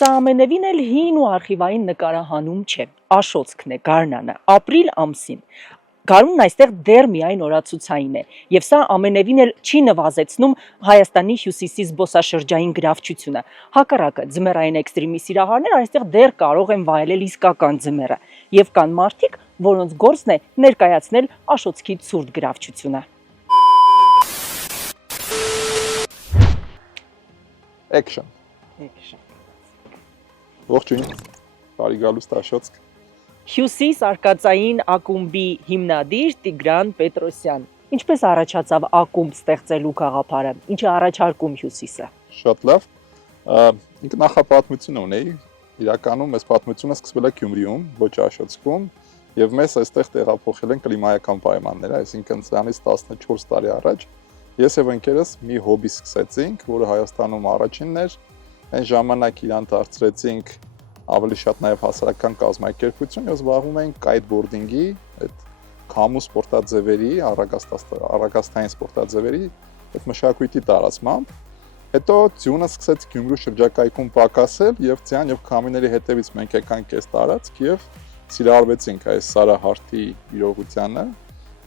Սա ամենևին էլ հին ու արխիվային նկարահանում չէ, աշոցքն է, գարնանը, ապրիլ ամսին։ Գարունն այստեղ դեռ միայն օրացուցային է, եւ սա ամենևին էլ չի նվազեցնում Հայաստանի հյուսիսի զբոսաշրջային գրավչությունը։ Հակառակը, ձմեռային էքստրեմի սիրահարներ այստեղ դեռ կարող են վայելել իսկական ձմեռը, եւ կան մարդիկ, որոնց գործն է ներկայացնել աշոցքի ցուրտ գրավչությունը։ Action. Ողջույն, բարի գալուստ աշոցք։ Հյուսիս արկածային ակումբի հիմնադիր Տիգրան Պետրոսյան։ Ինչպես առաջացավ ակումբ ստեղծելու գաղափարը, ինչ է առաջարկում Հյուսիսը։ Շատ լավ։ Ինքը նախապատմություն ունեի, իրականում այս պատմությունը սկսվել է Գյումրիում, ոչ Աշոցքում, եւ մեզ այստեղ տեղափոխել են կլիմայական պայմանները, այսինքն սրանից 14 տարի առաջ ես եւ ընկերս մի հոբի սկսեցինք, որը Հայաստանում առաջինն էր։ Այն ժամանակ իրան դարձրեցինք ավելի շատ նաև հասարակական կազմակերպություն, եւ զբաղվում ենք կայթբորդինգի, այդ քամու սպորտաձևերի, առագաստային սպորտաձևերի այդ մշակույթի տարածմամբ։ Հետո ձյունը սկսեց Գյումրու շրջակայքում պակասել եւ ձյան եւ քամիների հետևից մենք եկանք այս տարածք եւ սիրահարվեցինք այս Սարահարթի իրողությանը։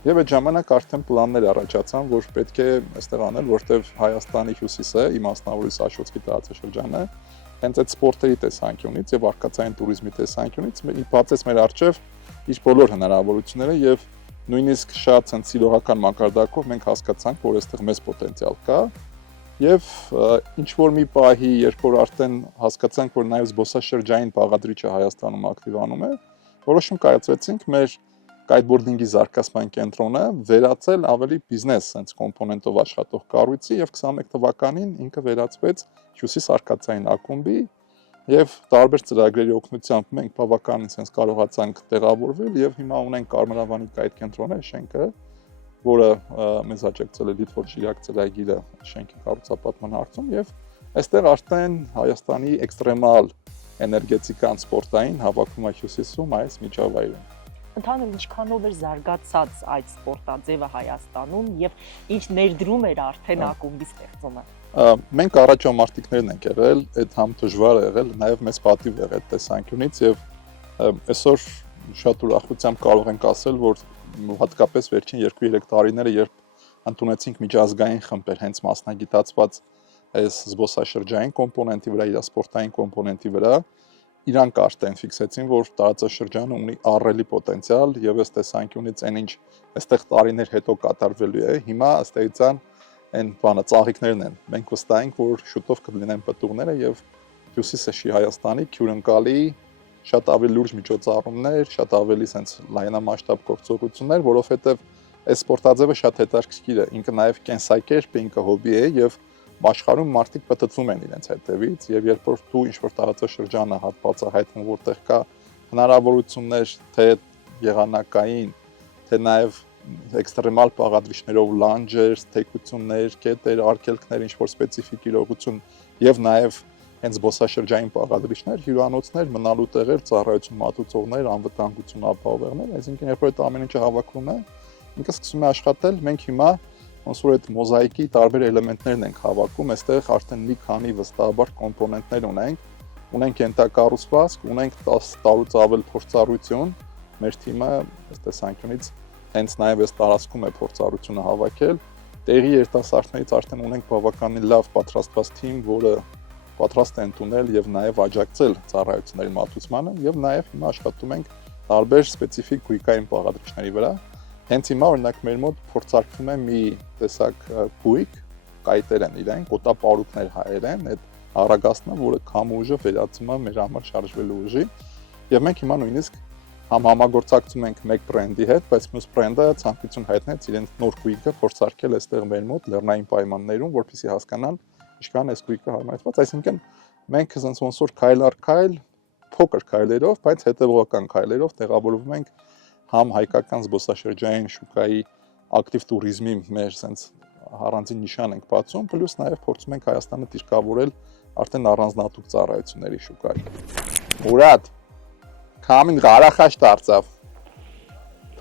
Եվ այդ ժամանակ արդեն պլաններ առաջացան, որ պետք է այստեղ անել, որտեղ Հայաստանի հյուսիսը, իմ մասնավորից Աշոցքի տարածաշրջանը, հենց այդ սպորտերի տեսանկյունից եւ արկածային туриզմի տեսանկյունից բացեց մեր առջև իր բոլոր հնարավորությունները եւ նույնիսկ շատ ցնցիլողական մակարդակով մենք հասկացանք, որ այստեղ մեծ պոտենցիալ կա եւ ինչ որ մի պահի, երբ որ արդեն հասկացանք, որ նաեւ զբոսաշրջային բաղադրիչը Հայաստանում ակտիվանում է, որոշում կայացրեցինք մեր կայթբորդինգի զարգացման կենտրոնը վերածել ավելի բիզնես sense կոմպոնենտով աշխատող կառույցի եւ 21 թվականին ինքը վերածվեց Հյուսիս արկածային ակումբի եւ տարբեր ծրագրերի օգնությամբ մենք բավականին sense կարողացանք տեղավորվել եւ հիմա ունենք Կարմրավանի կայթ-կենտրոնը շենքը, որը մեզ աջակցել է Լիտվոր Ժիրակ ծրագիրը շենքի կառուցապատման հարցում եւ այստեղ արդեն Հայաստանի էքստրեմալ էներգետիկան սպորտային հավաքում է Հյուսիսում այս միջավայրում։ Ընդհանուր ինչքանով էր զարգացած այդ սպորտաձևը Հայաստանում եւ ինչ ներդրում էր արդեն ակումբի ստեղծումը։ Մենք առաջամարտիկներն ենք եղել, այդ համ դժվար է եղել, նաեւ մեծ պատիվ եղել այդ տեսանկյունից եւ այսօր շատ ուրախությամբ կարող ենք ասել, որ հատկապես վերջին 2-3 տարիները, երբ ընդունեցինք միջազգային խմբեր, հենց մասնագիտացված այս զբոսաշրջային կոմպոնենտի վրա, իր սպորտային կոմպոնենտի վրա, իրանք արդեն ֆիքսեցին, որ տարածաշրջանը ունի ահռելի պոտենցիալ եւ այս տեսանկյունից այնինչ այստեղ տարիներ հետո կատարվելու է, հիմա ըստ էության այն բանը ծաղիկներն են։ Մենք վստահ ենք, որ շուտով կլինեն պտուղները եւ Հյուսիսի Հայաստանի քյուրընկալի շատ ավելի լուրջ միջոցառումներ, շատ ավելի sense լայնամասշտաբ գործողություններ, որովհետեւ այս սպորտաձևը շատ հետաքրքիր է, ինքը նաեւ կենսակերպ, ինքը հոբի է եւ աշխարհում մարդիկ պատտվում են իրենց հետևից եւ երբ որ դու ինչ-որ տարածաշրջանը հատվածահայտվում, որտեղ կա հնարավորություններ թե եղանակային, թե նաեւ էքստրեմալ բաղադրիչներով լանջեր, թեքություններ, կետեր, արգելքներ, ինչ-որ սպეციფიկ իրողություն եւ նաեւ հենց զբոսաշրջային բաղադրիչներ, հյուրանոցներ, մնալու տեղեր, ծառայություն մատուցողներ, անվտանգություն ապահովողներ, այսինքն երբ որ այդ ամեն ինչը հավաքվում է, ինքը սկսում է աշխատել, մենք հիմա ոնց որ այդ մոզաիկի տարբեր էլեմենտներն ենք հավաքում, այստեղ արդեն մի քանի վստահաբար կոմպոնենտներ ունենք ենթակառուցվածք, ունենք 10 տարուց ավել փորձառություն, մեր թիմը այս տեսանկյունից հենց նաև այս տարածքում է փորձառությունը հավաքել, տեղի երիտասարդներից արդեն ունենք բավականին լավ պատրաստված թիմ, որը պատրաստ է ընդունել եւ նաև աջակցել ծառայությունների մատուցմանը եւ նաև հիմա աշխատում ենք տարբեր սպეციფიկ գույքային բաղադրիչների վրա։ Հենց հիմա օրինակ մեր մոտ փորձարկվում է մի տեսակ գույք, կայտեր են իրեն, կոտապարուկներ հայերեն, այդ առագաստն, որը քամու ուժը վերածում է մեր համար շարժվելու ուժի, եւ մենք հիմա նույնիսկ համագործակցում ենք մեկ բրենդի հետ, բայց մյուս բրենդը ցանկություն հայտնեց իրենց նոր գույքը փորձարկել այստեղ մեր մոտ լեռնային պայմաններում, որպեսզի հասկանան ինչքան այս գույքը հարմարեցված, այսինքն մենք ոնց որ քայլ առ քայլ, փոքր քայլերով, բայց հետևողական քայլերով տեղավորվում ենք համ հայկական զբոսաշրջային շուկայի ակտիվ туриզմի մեր sense առանձին նիշան ենք բացում, պլյուս նաև փորձում ենք Հայաստանը դիրքավորել արդեն առանձնահատուկ ծառայությունների շուկայում։ Մուրադ, քամին Ղարախաշ դարձավ։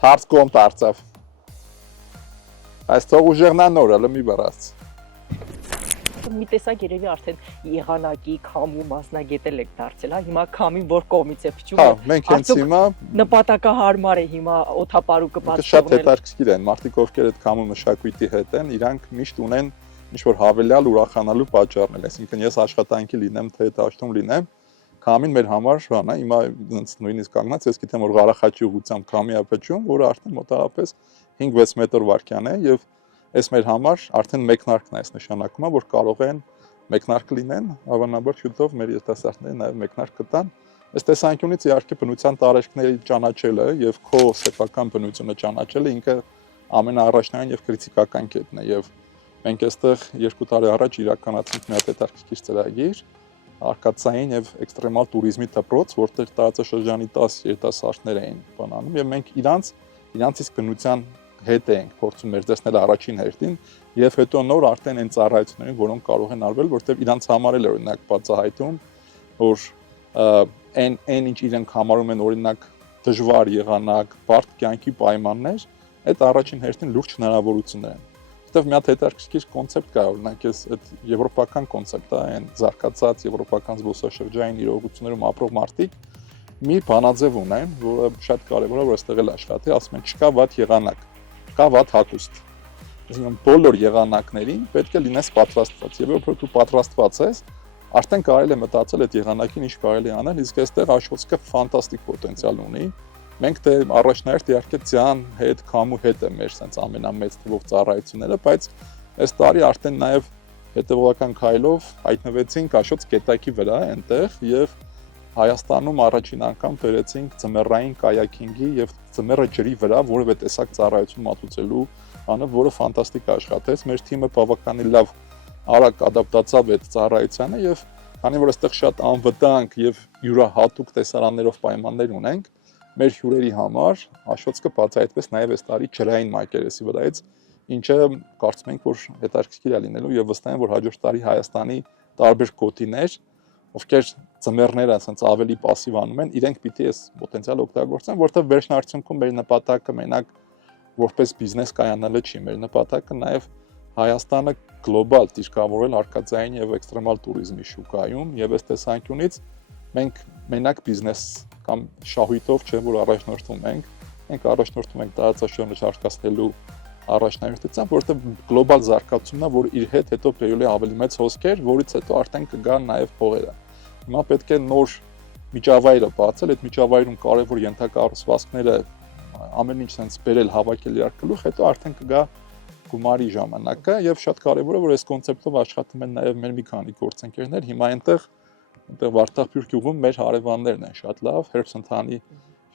Թարս կոմ դարձավ։ Այս թող ուժեղնա նորը լմի բռած։ մի տեսակ երևի արդեն եղանակի քամու մասնագետել եք դարձել, հա, հիմա քամին որ կողմից է փչում։ Հա, մենք հենց հիմա նպատակահարմար է հիմա օդապարուկը շատ բացողնել։ հետաքրքիր են մարդիկ, ովքեր այդ քամու մշակույթի հետ են, իրանք միշտ ունեն ինչ-որ հավելյալ ուրախանալու պատճառներ, այսինքն ես աշխատանքի լինեմ, թե դաշտում լինեմ, քամին մեր համար բան է, հիմա նույնիսկ կանգնած ես գիտեմ որ Ղարախաչի ուղղությամբ քամի է փչում, որը արդեն մոտավորապես 5-6 մետր վարկյան է եւ այս մեր համար արդեն մեկնարկն է, այս նշանակում է, որ կարող են մեկնարկ լինեն, հավանաբար շուտով մեր երիտասարդները նաեւ մեկնարկ կտան։ Այս տեսանկյունից իհարկե բնության տարեշկների ճանաչելը եւ քո սեփական բնությունը ճանաչելը ինքը ամենաառաջնային եւ քրիտիկական կետն է եւ մենք այստեղ 2 տարի առաջ իրականացրինք մի հատ հետաքրքիր ծրագիր արկածային եւ էքստրեմալ туриզմի դպրոց, որտեղ տարածաշրջանի 10 երիտասարդներ էին բանանում եւ մենք իրանց իսկ բնության հետ ենք փորձում ներդեսնել առաջին հերթին եւ հետո նոր արդեն այն ծառայություններին, որոնք կարող են արվել, որտեղ իրանց համար էլ օրինակ բացահայտում, որ այն ինչ իրենք համարում են օրինակ դժվար եղանակ, բարդ կյանքի պայմաններ, այդ առաջին հերթին լուրջ հնարավորություններ են։ Այստեղ մի հատ հետաքրքիր կոնցեպտ կա, օրինակ ես այդ եվրոպական կոնցեպտ է, այն զարգացած եվրոպական զբոսաշրջային իրողություններում ապրող մարդիկ մի բանաձև ունեն, որը շատ կարևոր է, որ այստեղ էլ աշխատի, ասում են չկա վատ եղանակ, կա վատ հագուստ։ Այսինքն բոլոր եղանակներին պետք է լինես պատրաստված, եւ երբ դու պատրաստված ես, արդեն կարելի է մտածել այդ եղանակին ինչ կարելի է անել, իսկ այստեղ Աշոտսկը ֆանտաստիկ պոտենցիալ ունի։ Մենք դե առաջնահերթ իհարկե ձյան հետ, քամու հետ է մեր sense ամենամեծ թվով ծառայությունները, բայց այս տարի արդեն նաև հետևողական քայլով հայտնվեցինք Աշոտս գետակի վրա այնտեղ եւ Հայաստանում առաջին անգամ բերեցինք ձմեռային կայակինգի եւ ձմեռը ջրի վրա որևէ տեսակ ծառայություն մատուցելու բանը, որը ֆանտաստիկ աշխատեց։ Մեր թիմը բավականին լավ արագ ադապտացավ այդ ծառայությանը եւ քանի որ այստեղ շատ անվտանգ եւ յուրահատուկ տեսարաններով պայմաններ ունենք, մեր հյուրերի համար Աշոտսկը բացահայտվեց նաև այս տարի ջրային մակերեսի վրայից, ինչը կարծում ենք որ հետաքրքիր է լինելու եւ վստահ եմ որ հաջորդ տարի Հայաստանի տարբեր գոտիներ, ովքեր ձմեռները ասենց ավելի пассивանում են, իրենք պիտի այս պոտենցիալ օգտագործեն, որտեղ վերջնարդյունքում մեր նպատակը մենակ որպես բիզնես կայանալը չի, մեր նպատակը նաև Հայաստանը գլոբալ դիրքավորել արկածային եւ էքստրեմալ туриզմի շուկայում եւ այս տեսանկյունից մենք մենակ բիզնես կամ շահույթով չէ որ առաջնորդում ենք առաջնորդում ենք տարածաշրջանը զարգացնելու առաջնահերթությամբ, որտեղ գլոբալ զարգացումն է, որ իր հետ հետո բերել է ավելի մեծ հոսքեր, որից հետո արդեն կգա նաև փողերը։ Հիմա պետք է նոր միջավայրը բացել, այդ միջավայրում կարևոր ենթակառուցվածքները ամեն ինչ sense բերել, հավաքել իրար գլուխ, հետո արդեն կգա գումարի ժամանակը եւ շատ կարևոր է որ այս կոնցեպտով աշխատում են նաեւ մեր մի քանի գործընկերներ հիմա այնտեղ Վարդախբյուր գյուղում մեր հարևաններն են շատ լավ հերբսընթանի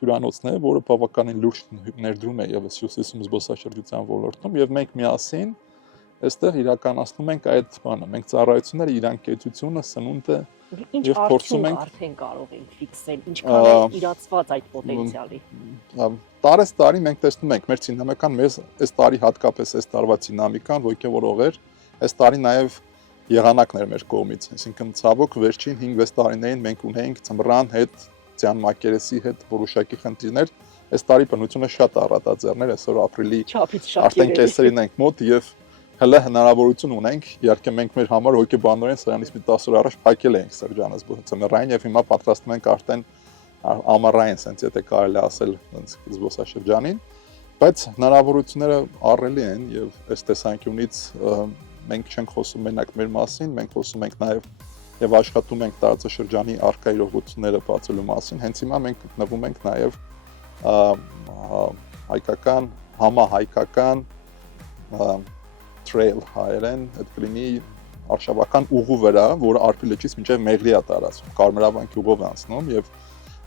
հյուրանոցն է որը բավականին լուրջ ներդրում է եւս հյուսիսում զբոսաշրջության ոլորտում եւ մենք միասին այստեղ իրականացնում ենք այդ բանը մենք ծառայությունները իրանկեցությունը սնունդը եւ փորձում ենք արդեն կարող ենք ֆիքսել ինչքան է իրացված այդ պոտենցիալի տարի մենք տեսնում ենք մեր դինամիկան մեզ այս տարի հատկապես այս տարվա դինամիկան ոգևորող էր այս տարի նաև եղանակներ մեր կողմից այսինքն ցավոք վերջին 5-6 տարիներին մենք ունեինք ծմռան հետ ձյան մակերեսի հետ որոշակի խնդիրներ այս տարի բնությունը շատ առատաձեռներ այսօր ապրիլի արդեն կեսերին ենք մոտ եւ հələ հնարավորություն ունենք իհարկե մենք մեր համար հոգեբանորեն սրանից մի 10 օր առաջ փակել էինք սրճանը ծմռային եւ հիմա պատրաստում ենք արդեն ամառային sense եթե կարելի ասել զբոսաշրջանին բայց հնարավորությունները ահռելի են եւ այս տեսանկյունից մենք չենք խոսում մենակ մեր մասին մենք խոսում ենք նաեւ եւ աշխատում ենք տարածաշրջանի արկա իրողությունները բացելու մասին հենց հիմա մենք գտնվում ենք նաեւ հայկական համահայկական trail հայերեն այդ կլինի արշավական ուղու վրա որը Արփի լճից մինչեւ Մեղրի է տարածվում Կարմրավան գյուղով է անցնում եւ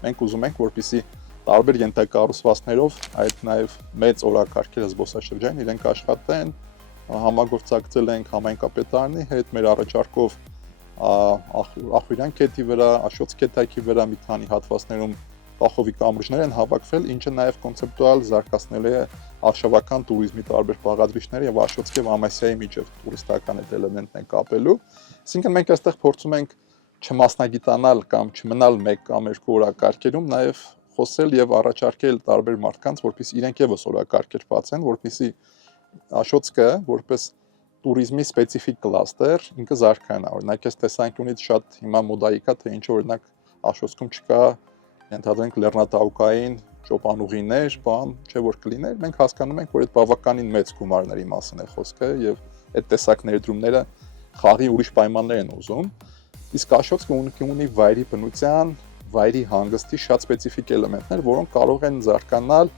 մենք ուզում ենք որպեսզի տարբեր ենթակառուցվածքներով այդ նաև մեծ օրակարգերը զբոսաշրջային իրենք աշխատեն համագործակցել ենք համայնքապետարանի հետ մեր առաջարկով Ախուրյան քեթի վրա, Աշոտս քեթակի վրա մի քանի հատվածներում Կախովի կամրջներ են հավաքվել, ինչը նաև կոնցեպտուալ զարգացնել է արշավական туриզմի տարբեր բաղադրիչները եւ Աշոտսկի եւ Ամասիայի միջև տուրիստական այդ էլեմենտն են կապելու։ Այսինքն մենք այստեղ փորձում ենք չմասնագիտանալ կամ չմնալ մեկ կամ երկու օրակարգերում, նաև խոսել եւ առաջարկել տարբեր մարդկանց, որպեսզի իրենք եւս օրակարգեր բացեն, որպեսզի Աշոտսկը որպես տուրիզմի սպეციფიկ կլաստեր, ինքը զարգանա։ Օրինակ, այս տեսանկյունից շատ հիմա մոդայիկ է, թե ինչ օրինակ Աշոտսկում չկա, ենթադրենք լեռնատաուկային ճոպանուղիներ, բան, չէ որ կլիներ, մենք հասկանում ենք, որ այդ բավականին մեծ գումարների մասին է խոսքը եւ այդ տեսակ ներդրումները խաղի ուրիշ պայմաններ են ուզում։ Իսկ Աշոտսկը ունի վայրի բնության, վայրի հանգստի շատ սպეციფიկ էլեմենտներ, որոնք կարող են զարգանալ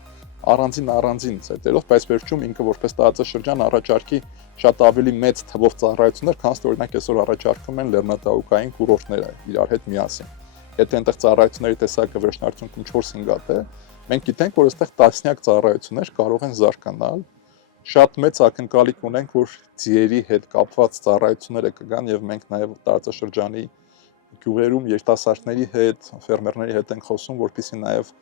առանձին ցետերով, բայց վերջում ինքը որպես տարածաշրջան առաջարկի շատ ավելի մեծ թվով ծառայություններ, քան օրինակ այսօր առաջարկում են լեռնատաուկային կուրորտները իրար հետ միասին։ Եթե այնտեղ ծառայությունների տեսակը վերջնարդյունքում 4-5 է, մենք գիտենք, որ այստեղ տասնյակ ծառայություններ կարող են զարգանալ։ Շատ մեծ ակնկալիք ունենք, որ ձիերի հետ կապված ծառայությունները կգան եւ մենք նաեւ տարածաշրջանի գյուղերում երիտասարդների հետ, ֆերմերների հետ ենք խոսում, որպեսզի նաեւ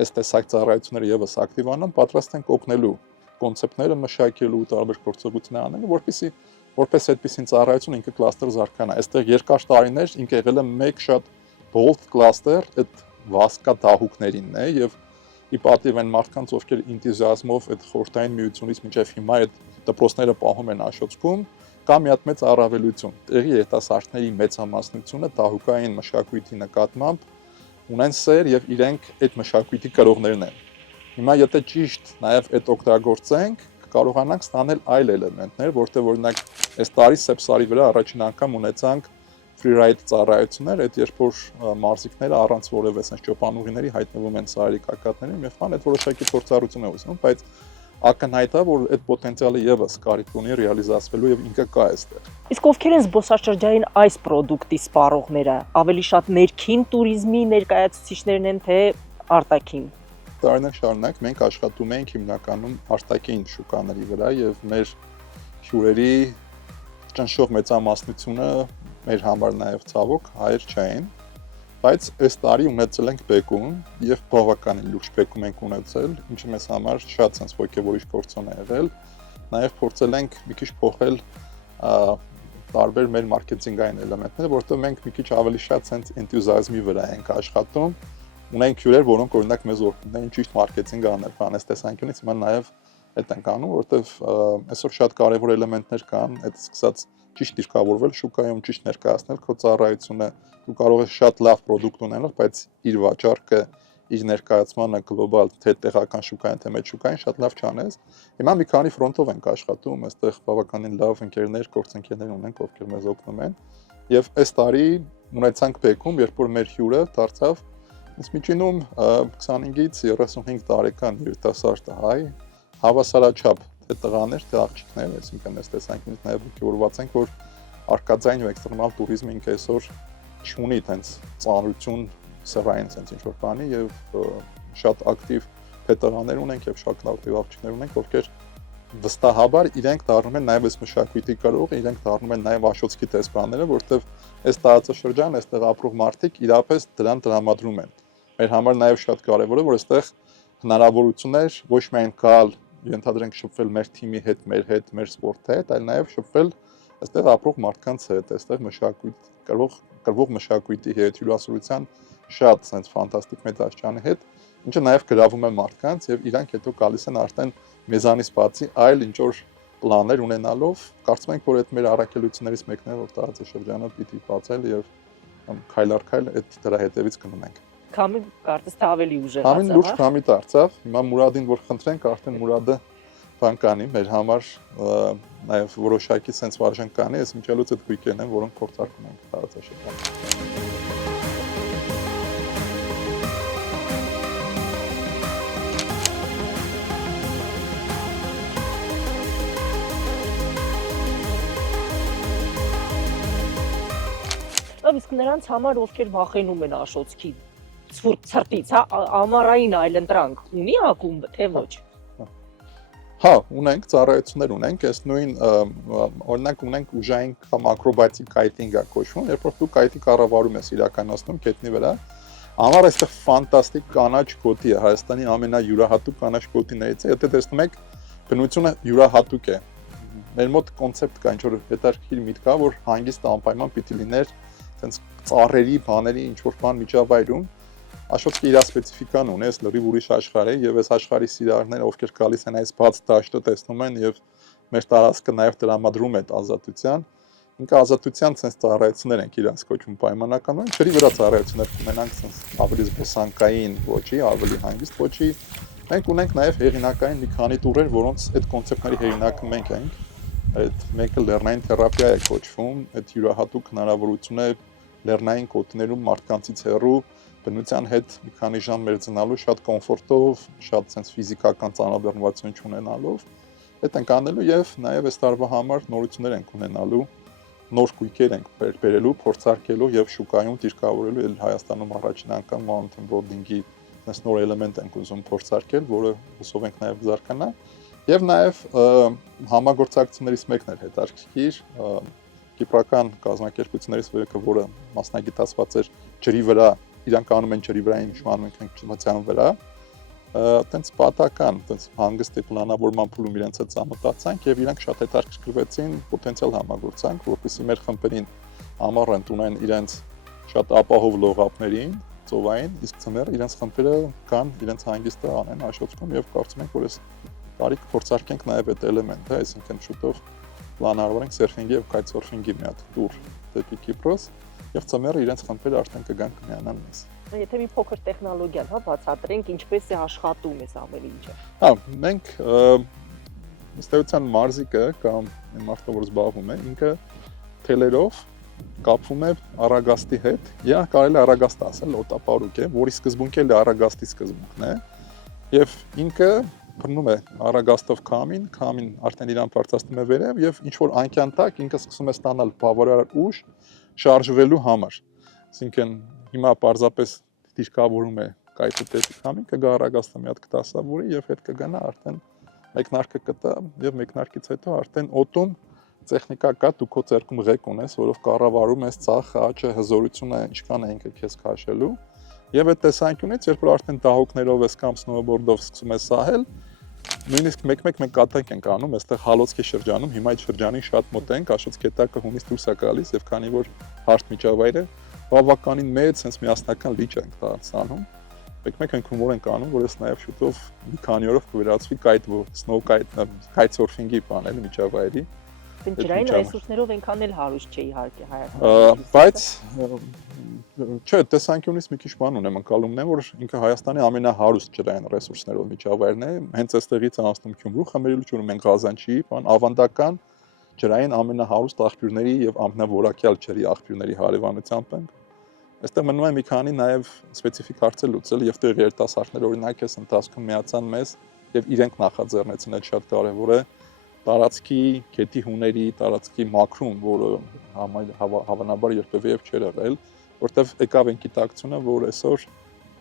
այս տեսակ ծառայությունները եւս ակտիվանան, պատրաստ ենք օգնելու կոնցեպտները մշակելու, տարբեր գործողություններ անելու, որպեսզի որպես այդպիսին ծառայություն ինքը կլաստեր զարգանա։ Այստեղ երկար տարիներ ինքը եղել է մեկ շատ bold cluster այդ վասկա դահուկներինն է եւ ի պատիվ են մարդկանց, ովքեր ինտուզիազմով այդ խորհրդային միությունից մինչև հիմա այդ դպրոցները պահում են Աշոտսկում, կա մի հատ մեծ առավելություն։ Տեղի երիտասարդների մեծամասնությունը դահուկային մշակույթի նկատմամբ ունեն սեր եւ իրենք այդ մշակույթի կրողներն են։ Հիմա եթե ճիշտ նաեւ այդ օգտագործենք, կարողանանք ստանել այլ էլեմենտներ, որտեղ օրինակ այս տարի Սեպսարի վրա առաջին անգամ ունեցանք freeride ծառայություններ, այդ երբ որ մարզիկները առանց որևէ sense ճոպանուղիների հայտնվում են սարի կակատներին, եւ բան այդ որոշակի փորձառություն է ուզում, բայց ակնհայտ է, որ այդ պոտենցիալը եւս կարիք ունի ռեալիզացվելու եւ ինքը կա այստեղ։ Իսկ ովքեր են զբոսաշրջային այս պրոդուկտի սպառողները, ավելի շատ ներքին туриզմի ներկայացուցիչներն են, թե արտաքին։ Տարիներ շարունակ մենք աշխատում ենք հիմնականում արտաքին շուկաների վրա եւ մեր հյուրերի ճնշող մեծամասնությունը մեր համար նաև ցավոք հայեր չեն, բայց այս տարի ունեցել ենք բեկում եւ բավականին լուրջ բեկում ենք ունեցել, ինչը մեզ համար շատ sense ոգևորիչ գործոն է եղել։ Նաև փորձել ենք մի քիչ փոխել տարբեր մեր մարքեթինգային էլեմենտները, որտեղ մենք մի քիչ ավելի շատ sense энտուզիազմի վրա ենք աշխատում։ Ունենք հյուրեր, որոնք օրինակ մեզ օգնում են ճիշտ մարքեթինգ անել, բանես տեսանկյունից հիմա նաև այդ ենք անում, որտեղ այսօր շատ կարևոր էլեմենտներ կան, այդ սկսած ճիշտ դիրքավորվել շուկայում, ճիշտ ներկայացնել քո ծառայությունը, դու կարող ես շատ լավ պրոդուկտ ունենալ, բայց իր վաճառքը, իր ներկայացմանը գլոբալ թե տեղական շուկային, թե մեծ շուկային շատ լավ չանես։ Հիմա մի քանի ֆրոնտով ենք աշխատում, այստեղ բավականին լավ ընկերներ, գործընկերներ ունենք, ովքեր մեզ օգնում են։ Եվ այս տարի ունեցանք բեկում, երբ որ մեր հյուրը դարձավ միջինում 25-ից 35 տարեկան երիտասարդ հայ, հավասարաչափ թե տղաներ, թե աղջիկներ, այսինքն այս տեսանկյունից նաև ոգևորված ենք, որ արկածային ու էքստրեմալ туриզմը ինքը այսօր չունի այդպես ծանրություն սեռային sense ինչ որ բանի եւ շատ ակտիվ թե տղաներ ունենք եւ շատ ակտիվ աղջիկներ ունենք, ովքեր վստահաբար իրենք դառնում են նաև այս մշակույթի կրող, իրենք դառնում են նաև Աշոտսկի տեսփանները, որտեղ այս տարածաշրջան, այստեղ ապրող մարդիկ իրապես դրան տրամադրում են։ Մեր համար նաև շատ կարևոր է, որ այստեղ հնարավորություններ ոչ միայն կալ ենթադրենք շփվել մեր թիմի հետ, մեր սպորտի հետ, այլ նաև շփվել այստեղ ապրող մարդկանց հետ, այստեղ մշակույթ կրող մշակույթի հետ, հյուրասիրության շատ sense ֆանտաստիկ մեծ աշճանի հետ, ինչը նաև գրավում է մարդկանց եւ իրանք հետո գալիս են արդեն մեզանից բացի այլ ինչ որ պլաններ ունենալով, կարծում ենք, որ այդ մեր առաքելություններից մեկն է, որ տարածաշրջանը պիտի բացել եւ քայլ առ քայլ այդ դրա հետևից գնում ենք։ Քամին կարծես թե ավելի ուժեղացավ։ Քամին լուրջ քամի դարձավ։ Հիմա Մուրադին որ խնդրենք, արդեն Մուրադը բան կանի, մեր համար նաև որոշակի sense վարժան կանի, այս միջելուց այդ գույքերն են, որոնք փորձարկում ենք տարածաշրջանում։ Իսկ նրանց համար, ովքեր վախենում են Աշոտսկի ցրտից, ամառային այլընտրանք ունի ակումբը, թե ոչ։ Հա, ունենք ծառայություններ ունենք, այս նույն օրինակ ունենք ուժային կամ ակրոբատիկ կայտինգ է կոչվում, երբ որ դու կայտի կառավարում ես իրականացնում գետնի վրա։ Ամառ այստեղ ֆանտաստիկ կանաչ գոտի է, Հայաստանի ամենայուրահատուկ կանաչ գոտիներից է, եթե տեսնում եք, բնությունը յուրահատուկ է։ Մեր մոտ կոնցեպտ կա, ինչ որ հետարքիր միտք կա, որ հանգիստ անպայման պիտի լիներ ծառերի, բաների ինչ որ բան միջավայրում, Աշոտսկը իր սպეციფիկան ունի, այս լրիվ ուրիշ աշխարհ է եւ այս աշխարհի սիրահարները, ովքեր գալիս են այս բաց դաշտը տեսնում են եւ մեր տարածքը նաև տրամադրում է այդ ազատության, ինքը ազատության sense ծառայություններ են իրանց կոչվում պայմանականորեն, ջրի վրա ծառայություններ կունենանք sense ավելի զբոսանքային ոչի, ավելի հանգիստ ոչի։ Մենք ունենք նաև հեղինակային մի քանի տուրեր, որոնց այդ կոնցեպտների հեղինակը մենք ենք։ Այդ մեկը լեռնային թերապիա է կոչվում, այդ յուրահատուկ հնարավորություն է լեռնային կոտներում մարդկանցից հեռու բնության հետ մի քանի ժամ մերձենալու շատ կոմֆորտով, շատ sense ֆիզիկական ծանրաբեռնվածություն չունենալով, այդ ենք անելու եւ նաեւ այս տարվա համար նորություններ ենք ունենալու, նոր գույքեր ենք բերելու, փորձարկելու եւ շուկայում դիրքավորելու էլ Հայաստանում առաջին անգամ mountain boarding-ի sense նոր էլեմենտ ենք ուզում փորձարկել, որը հուսով ենք նաեւ զարգանա եւ նաեւ համագործակցություններից մեկն էր հետաքրքիր կիպրական կազմակերպություններից մեկը, որը մասնագիտացված էր ջրի վրա, իրանք անում են ջրի վրային շուանում ենք ճմծյան վրա, այտենց պատական, այտենց հանգստի պլանավորման փուլում իրենց հետ ծանոթացանք եւ իրանք շատ հետաքրքրվեցին, պոտենցիալ համագործանք, որպեսզի մեր խմբերին ամառն տունեն իրենց շատ ապահով լողափներին, ծովային, իսկ ցմերը իրենց խմբերը կան, իրենց հանգիստը անեն Աշոտսկում եւ կարծում ենք, որ այս տարի կփորձարկենք նաեւ այդ էլեմենտը, այսինքն շուտով պլանավորենք սերֆինգի եւ կայթսերֆինգի մի հատ տուր դեպի Կիպրոս եւ ցմերը իրենց խմբերը արդեն կգան կմիանան մեզ։ Եթե մի փոքր տեխնոլոգիան, բացատրենք ինչպես է աշխատում այս ամեն ինչը։ Մենք ըստ էության մարզիկը կամ այն մարդը, որ զբաղվում է, ինքը թելերով կապվում է Արագաստի հետ, եւ կարելի է Արագաստ ասել, օտապարուկ է, որի սկզբունքը էլ Արագաստի սկզբունքն է, եւ ինքը բռնում է Արագաստով քամին արդեն իրան բարձրացնում է վերև եւ ինչ որ անկյան տակ ինքը սկսում է ստանալ բավարար ուժ շարժվելու համար։ Այսինքն հիմա պարզապես դիրքավորում է կայքը դեպի քամին, կգա Արագաստը մի հատ կտասավորի եւ հետ կգնա արդեն մեկնարկը կտա եւ մեկնարկից հետո արդեն օտում տեխնիկա կա, դու քո ձեռքում ղեկ ունես, որով կառավարում ես ցախը, աճը, հզորությունը, ինչքան է ինքը քեզ քաշելու։ Եվ այդ տեսանկյունից, երբ որ արդեն դահոկներով ես կամ սնոուբորդով սկսում ես սահել, նույնիսկ մեկ-մեկ մենք կատակ ենք անում, այստեղ Հալոցքի շրջանում, հիմա այդ շրջանին շատ մոտ ենք, Աշոտսկ գետակը հունից դուրս է գալիս եւ քանի որ հարթ միջավայր է, բավականին մեծ, sense միասնական լիճ ենք դարձանում։ Մեկ-մեկ ենք հումոր ենք անում, որ ես նաեւ շուտով մի քանի օրով կվերածվի snow kitesurfing-ի բանել միջավայրի։ Ջրային ռեսուրսներով այնքան էլ հարուստ չէ իհարկե Հայաստանը։ Բայց չէ, տեսանկյունից մի քիչ բան ունեմ ընկալումն է, որ ինքը Հայաստանի ամենահարուստ ջրային ռեսուրսներով միջավայրն է, հենց այստեղից է անցնում Գյումրու, խմերելու ջուրում են Ղազանչի, ավանդական ջրային ամենահարուստ աղբյուրների եւ ամենավորակյալ ջրի աղբյուրների հարևանությամբ են։ Այստեղ մնում է մի քանի նաեւ սպეციფიկ հարցեր լուծել եւ տեղ երիտասարդներ օրինակ էս ընթացքում միացան մեզ եւ իրենք նախաձեռնեցին այդ շատ կարեւոր է տարածքի գետի հուների տարածքի մակրում, որը հավանաբար երբևէ չէր եղել, որտեվ եկավ այն գիտակցությունը, որ այսօր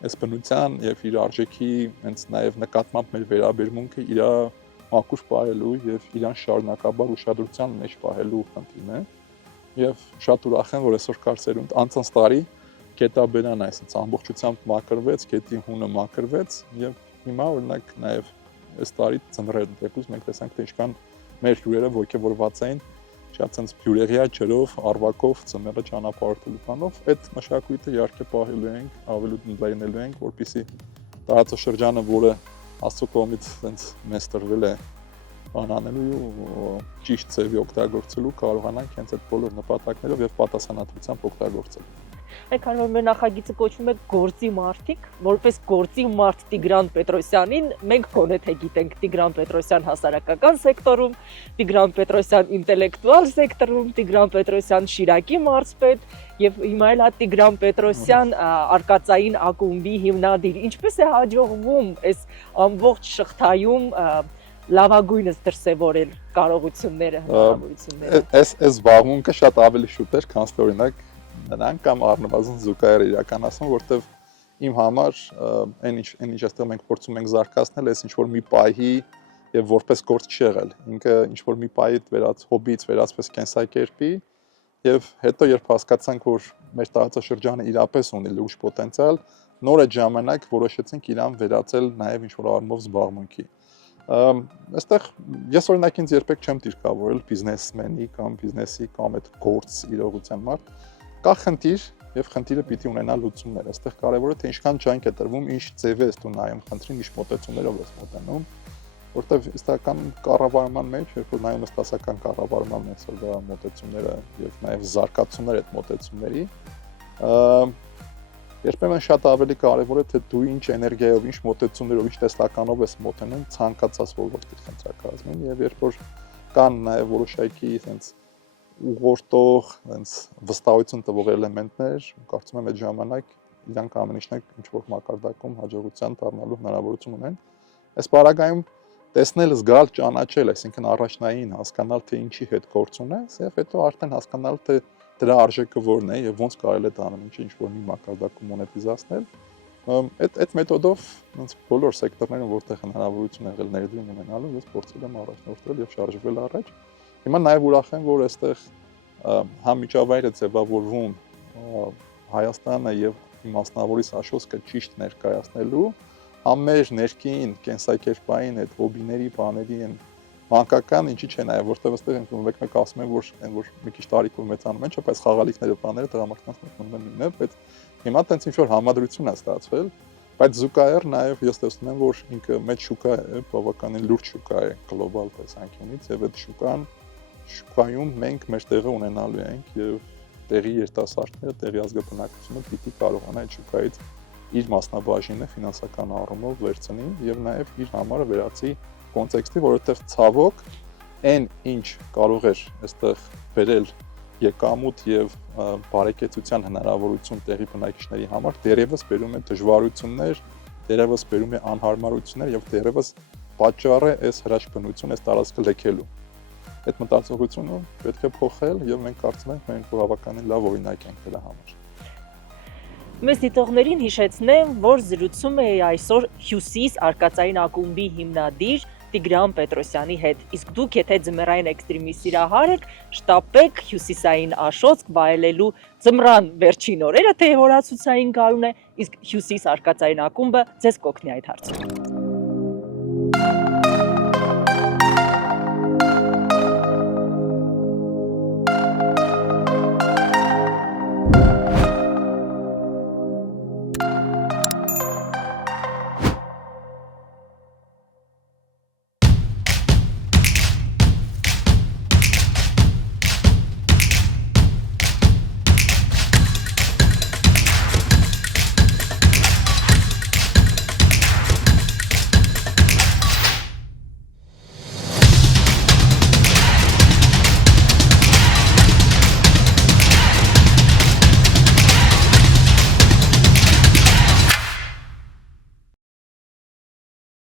այս բնության եւ իր արժեքի հենց նաեւ նկատմամբ մեր վերաբերմունքը իր մակուր պահելու եւ իրան շարունակաբար ուշադրության մեջ պահելու խնդիրն է։ Եվ շատ ուրախ եմ, որ այսօր կարծերում անցած տարի գետաբերան այսպես ամբողջությամբ մաքրվեց, գետի հունը մաքրվեց եւ հիմա օրինակ նաեւ այս տարի ծնրել դեպուս մենք տեսանք թե ինչքան մեր հյուրերը ոգևորված էին շատ sense բյուրեղյա ջրով, արվակով ծմերը ճանապարհորդելու բանով այդ մշակույթը իհարկե պահելու ենք, ավելի ընդլայնելու ենք, որպեսզի տարածաշրջանը, որը Աստծո կողմից sense մեզ տրվել է անանելու ճիշտ ձևի օգտագործելու կարողանանք հենց այդ բոլոր նպատակներով եւ պատասխանատվությամբ օգտագործել։ Այնքան որ մեր նախագիծը կոչվում է գործի մարդիկ, որպես գործի մարդ Տիգրան Պետրոսյանին, մենք գոնե թե գիտենք Տիգրան Պետրոսյան հասարակական սեկտորում, Տիգրան Պետրոսյան ինտելեկտուալ սեկտորում, Տիգրան Պետրոսյան Շիրակի մարզպետ եւ հիմա էլ Տիգրան Պետրոսյան արկածային ակումբի հիմնադիր։ Ինչպես է հաջողվում այս ամբողջ շղթայում լավագույնս դրսևորել կարողությունները, հնարավորությունները։ Այս զբաղմունքը շատ ավելի շուտ էր, քան օրինակ նրանք կամ առնվազն զուգահեռ իրականացնում, որտեվ իմ համար այն ինչ այստեղ մենք փորձում ենք զարգացնել, այս ինչ որ մի պահի եւ որպես գործ չի եղել։ Ինքը ինչ որ մի պահի հոբից վերածվեց կենսակերպի եւ հետո երբ հասկացանք, որ մեր տարածաշրջանը իրապես ունի լուրջ պոտենցիալ, նոր այդ ժամանակ որոշեցինք իրան վերածել նաեւ ինչ որ առումով զբաղմունքի։ Այստեղ ես օրինակ ինձ երբեք չեմ դիրքավորել բիզնեսմենի կամ բիզնեսի կամ այդ գործ իրողության մարդ։ Կա խնդիր եւ խնդիրը պիտի ունենա լուծումներ։ Այստեղ կարեւորը թե ինչքան ջանք է տրվում, ինչ ձև է դու նայում խնդրին, ինչ մոտեցումներով ես մոտենում։ որտեվ իսկական կառավարման մեջ, երբ որ նայում ես դասական կառավարման մեջ դա մոտեցումները եւ նաեւ զարգացումներ այդ մոտեցումների, երբեմն շատ ավելի կարեւոր է թե դու ինչ էներգիայով, ինչ մոտեցումներով, ինչ տեսլականով ես մոտենում ցանկացած ոլորտի խնդրակազմին եւ երբ որ կան նաեւ որոշակի այնց ուղղորդող, այնց վստահություն տվող էլեմենտներ, կարծում եմ այդ ժամանակ իրանք ամեն ինչ որ մակարդակում հաջողության դառնալու հնարավորություն ունեն։ Այս պարագայում տեսնել, զգալ, ճանաչել, այսինքն առաջնային հասկանալ թե ինչի հետ գործ ունես եւ հետո արդեն հասկանալ թե դրա արժեքը որն է եւ ոնց կարելի է դա ամեն ինչը ինչ որ մի մակարդակում մոնետիզացնել։ Այդ մեթոդով ոնց բոլոր սեկտորներում որտեղ հնարավորություն եղել ներդրում ունենալու, ես փորձել եմ առաջնորդվել եւ շարժվել առաջ։ Հիմա նաեւ ուրախ եմ, որ այստեղ համիջավայրը ձևավորվում Հայաստանը եւ մասնավորից Աշոտսկը ճիշտ ներկայացնելու ամեր ներքին կենսակերպային այդ հոբիների, բաների են մանկական ինչի՞ չէ նաև որտեղ այստեղ ենք մեկ-մեկ ասում են որ մի քիչ տարիքով մեծանում են, չէ՞, բայց խաղալիքները բաները դրամարկանց մտնում են նույնը, բայց հիմա տենց ինչ որ համադրություն է ստացվել, բայց զուգահեռ նաև ես տեսնում եմ որ ինքը մեծ շուկա է, բավականին լուրջ շուկա է գլոբալ տեսանկյունից եւ այդ շուկայում մենք մեր տեղը ունենալու ենք եւ տեղի երիտասարդները, տեղի ազգաբնակությունը պիտի կարողանա այդ շուկայից իր մասնաբաժինը ֆինանսական առումով վերցնի եւ նաեւ իր համարը վերացի կոնտեքստի, որովհետեւ ցավոք այն ինչ կարող էր այստեղ վերել եկամուտ եւ բարեկեցության հնարավորություն տեղի բնակիչների համար, դերևս բերում է դժվարություններ, դերևս բերում է անհարմարություններ եւ դերևս պատճառ է այս հրաշքբնություն, այս տարածքը լքելու։ Այդ մտածողությունը պետք է փոխել եւ մենք կարծում ենք մենք բավականին լավ օրինակ ենք դրա համար։ Մեզ դիտողներին հիշեցնեմ, որ զրուցում է այսօր Հյուսիս արկածային ակումբի հիմնադիր Տիգրան Պետրոսյանի հետ։ Իսկ դուք եթե ձմեռային էքստրեմի սիրահար եք, շտապեք Հյուսիսային Աշոտսկ վայելելու ձմռան վերջին օրերը, թե որացուցային գարուն է, իսկ Հյուսիս արկածային ակումբը ձեզ կօգնի այդ հարցում։